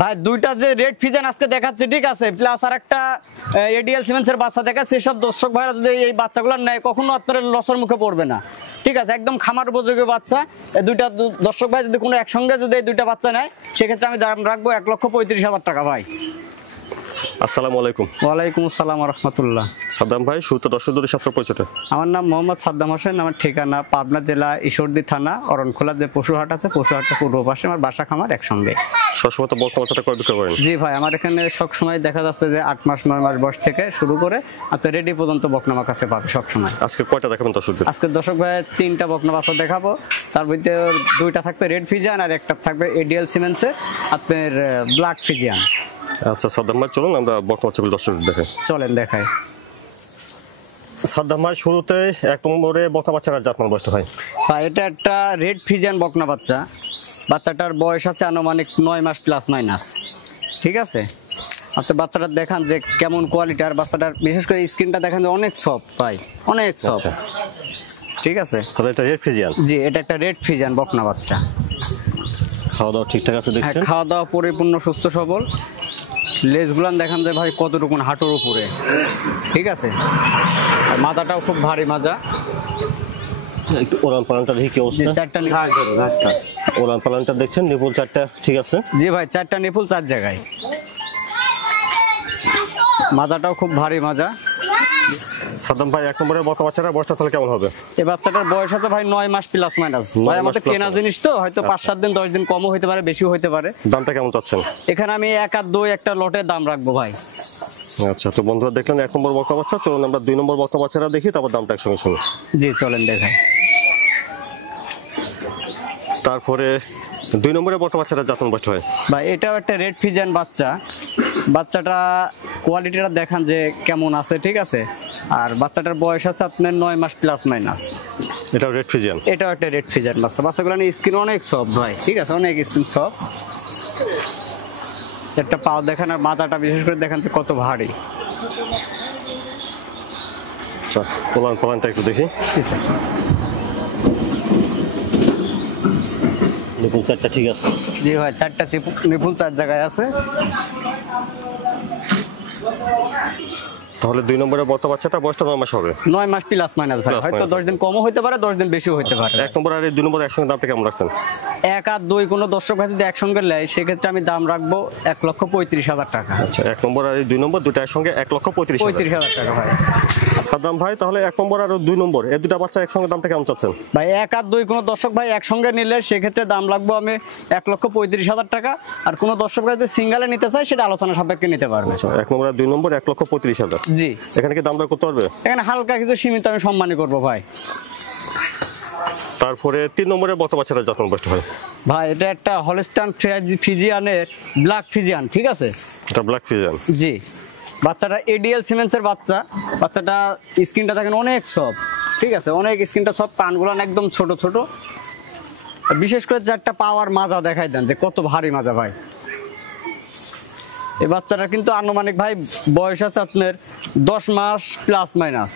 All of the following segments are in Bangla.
ভাই দুইটা যে রেড ফিজেন আজকে দেখাচ্ছে ঠিক আছে, প্লাস আর একটা এডিএল সিমেন্সের বাচ্চা দেখাচ্ছে, সব দর্শক ভাইরা যদি এই বাচ্চাগুলো নেয় কখনো আপনার লসের মুখে পড়বে না, ঠিক আছে, একদম খামার উপযোগী বাচ্চা। এই দুইটা দর্শক ভাই যদি কোনো একসঙ্গে যদি এই দুইটা বাচ্চা নেয় সেক্ষেত্রে আমি দাম রাখবো 1,35,000 টাকা ভাই। আসসালামু আলাইকুম। ওয়ালাইকুম আসসালাম ওয়া রাহমাতুল্লাহ। সাদ্দাম ভাই, শুরুতে দর্শকদের সাথে পরিচয়। আমার নাম মোহাম্মদ সাদ্দাম হোসেন, আমার ঠিকানা পাবনা জেলা ঈশ্বরদী থানা অরণখোলা যে পশুহাট আছে, পশুহাটের পূর্ব পাশে আমার বাসা খামার একসঙ্গে। সবসময় তো বকনা বাচ্চাটা কয় বিক্রি করেন? জি ভাই, আমার এখানে সবসময় দেখা যাচ্ছে যে 8 মাস 9 মাস বয়স থেকে শুরু করে আপনার রেডি পর্যন্ত বকনা আমার কাছে পাবে সবসময়। আজকে কয়টা দেখাবেন দর্শকদের? আজকে দর্শক ভাই 3টা বকনা বাচ্চা দেখাবো, তার মধ্যে 2টা থাকবে রেড ফিজিয়ান আর একটা থাকবে এডিএল সিমেন্সে আপনার ব্ল্যাক ফিজিয়ান। আচ্ছা সাদ্দাম ভাই, চলুন আমরা বকনা বাচ্চাগুলো দর্শকদের দেখাই। চলেন দেখাই। সাদ্দাম ভাই, শুরুতে 1 নম্বরে বকনা বাচ্চার জাতমান বয়সটা হয় ভাই এটা একটা রেড ফিজিয়ান বকনা বাচ্চা, বাচ্চাটার বয়স আছে আনুমানিক 9 মাস প্লাস মাইনাস, ঠিক আছে। আচ্ছা বাচ্চাটা দেখান যে কেমন কোয়ালিটি, আর বাচ্চাটার বিশেষ করে স্কিনটা দেখান যে অনেক সফট ভাই, অনেক সফট, ঠিক আছে। তাহলে এটা রেড ফিজিয়ান? জি, এটা একটা রেড ফিজিয়ান বকনা বাচ্চা। খাওয়া দাওয়া ঠিকঠাক আছে দেখছেন? খাওয়া দাওয়া পরিপূর্ণ সুস্থ সবল। লেজগুলান দেখান যে ভাই কতটুকুন হাঁটুর উপরে, ঠিক আছে। আর মাথাটাও খুব ভারী মাজা। একটু ওরান পালানটা দেখি কি অবস্থা। 4টা ওরান পালানটা দেখছেন, নিপুল 4টা ঠিক আছে? জি ভাই, 4টা নিপুল 4 জায়গায়। মাজাটাও খুব ভারী মাজা। সাদ্দাম ভাই, 1 নম্বরে বকনা বাচ্চাটার বয়সটা তাহলে কেমন হবে? এই বাচ্চাটার বয়স আছে ভাই 9 মাস প্লাস মাইনাস। ভাই আমাদের কেনা জিনিস তো, হয়তো 5-7 দিন 10 দিন কমও হইতে পারে, বেশিও হইতে পারে। দামটা কেমন চাচ্ছেন? এখানে আমি 1 আর 2 একটা লটের দাম রাখবো ভাই। আচ্ছা, তো বন্ধুরা দেখলেন 1 নম্বর বকনা বাচ্চা, চলুন আমরা 2 নম্বর বকনা বাচ্চাটা দেখি, তারপর দামটা একসঙ্গে শুনি। জি চলেন দেখাই। তারপরে 2 নম্বরে বকনা বাচ্চাটা জাতমান বয়সটা হয় ভাই এটাও একটা রেড ফিজিয়ান বাচ্চা। বাচ্চাটা কোয়ালিটিটা দেখান যে কেমন আছে, ঠিক আছে। আর বাচ্চাটার বয়স আছে আপনার 9 মাস প্লাস মাইনাস। এটাও রেড ফিজিয়ান? এটাও একটা রেড ফিজিয়ান বাচ্চা। বাচ্চাগুলো স্কিন অনেক সফট ভাই, ঠিক আছে, অনেক স্কিন সফট। একটা পাও দেখান, আর মাথাটা বিশেষ করে দেখান যে কত ভারী। আচ্ছা, পালানটা একটু দেখি। নিপুল 4টা ঠিক আছে? জি ভাই, 4টা নিপুল 4 জায়গায় আছে। তাহলে 2 নম্বরে বকনা বাচ্চাটা বয়সটা 9 মাস হবে? 9 মাস প্লাস মাইনাস ভাই, হয়তো 10 দিন কমও হইতে পারে, 10 দিন বেশিও হইতে পারে। 1 নম্বর আর 2 নম্বর একসঙ্গে দামটা কেমন রাখছেন? 1 আর 2 কোনো দর্শক ভাই যদি একসঙ্গে নেয় সেক্ষেত্রে আমি দাম রাখবো 1,35,000 টাকা। আচ্ছা, 1 নম্বর আর 2 নম্বর দুটো একসঙ্গে 1,35,000 টাকা ভাই। সাদ্দাম ভাই, তাহলে 1 নম্বর আর 2 নম্বর এই দুটো বাচ্চা একসঙ্গে দামটা কেমন চাচ্ছেন? ভাই 1 আর 2 কোনো দর্শক ভাই একসঙ্গে নিলে সেক্ষেত্রে দাম লাগবো আমি 1,35,000 টাকা। আর কোনো দর্শক ভাই যদি সিঙ্গেলে নিতে চায় সেটা আলোচনা সাপেক্ষে নিতে পারবে। আচ্ছা, 1 নম্বর আর 2 নম্বর 1,35,000। জি, এখানে কি দাম দর করতে পারবে? এখানে হালকা কিছু সীমিত আমি সম্মানী করবো ভাই। তারপরে 3 নম্বরে বকনা বাচ্চাটা জাতমান বয়সটা হয় ভাই এটা একটা হলস্টাইন ফিজিয়ানের ব্ল্যাক ফিজিয়ান, ঠিক আছে। এটা ব্ল্যাক ফিজিয়ান? জি, বাচ্চাটা এডিএল সিমেন্সের বাচ্চা। বাচ্চাটা স্কিনটা দেখেন অনেক সফট, ঠিক আছে, অনেক স্কিনটা সফট। কানগুলো একদম ছোট ছোট। বিশেষ করে 4টা পাওয়ার মাজা দেখাই দেন যে কত ভারী মাজা ভাই। এই বাচ্চাটা কিন্তু আনুমানিক ভাই বয়স আছে আপনার 10 মাস প্লাস মাইনাস।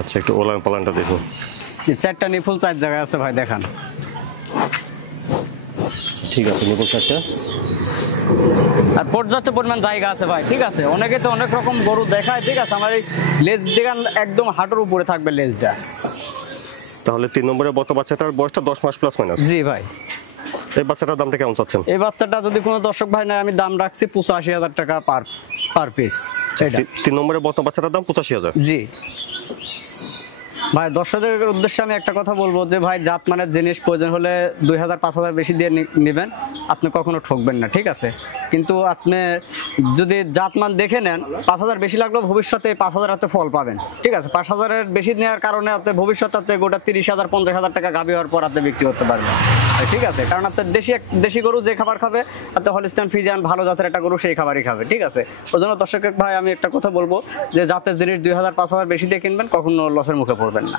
আচ্ছা, একটু ওলান পালানটা দেখুন। 4টা নিপুল 4 জায়গায় আছে ভাই, দেখান। ঠিক আছে, নিপুল 4টা। আর পর্যাপ্ত পরিমাণ জায়গা আছে ভাই, ঠিক আছে। অনেকে তো অনেক রকম গরু দেখায়, ঠিক আছে। আমার এই লেজ দেখান একদম হাঁটুর উপরে থাকবে লেজটা। তাহলে 3 নম্বরে বকনা বাচ্চাটার বয়সটা 10 মাস প্লাস মাইনাস? জি ভাই। এই বাচ্চাটার দামটা কেমন চাচ্ছেন? এই বাচ্চাটা যদি কোনো দর্শক ভাই নেয় আমি দাম রাখছি 85,000 টাকা পার পিস। 3 নম্বরে বকনা বাচ্চাটার দাম 85,000? জি ভাই, দর্শকদের উদ্দেশ্যে আমি একটা কথা বলবো যে ভাই জাতমানের জিনিস প্রয়োজন হলে 2,000-5,000 বেশি দিয়ে নেবেন, আপনি কখনো ঠকবেন না, ঠিক আছে। কিন্তু আপনি যদি জাতমান দেখে নেন, 5,000 বেশি লাগলেও ভবিষ্যতে 5,000 হাতে ফল পাবেন, ঠিক আছে। 5,000-এর বেশি নেওয়ার কারণে আপনি ভবিষ্যতে আপনি গোটা 30,000-50,000 টাকা গাভী হওয়ার পর আপনি বিক্রি করতে পারবেন, ঠিক আছে। কারণ আপনার দেশি গরু যে খাবার খাবে, আপনি হলস্টাইন ফ্রিজিয়ান ভালো জাতের একটা গরু সেই খাবারই খাবে, ঠিক আছে। ওই জন্য দর্শক ভাই আমি একটা কথা বলবো যে জাতের জিনিস 2,000-5,000 বেশি দিয়ে কিনবেন, কখনো লসের মুখে পড়বেন না।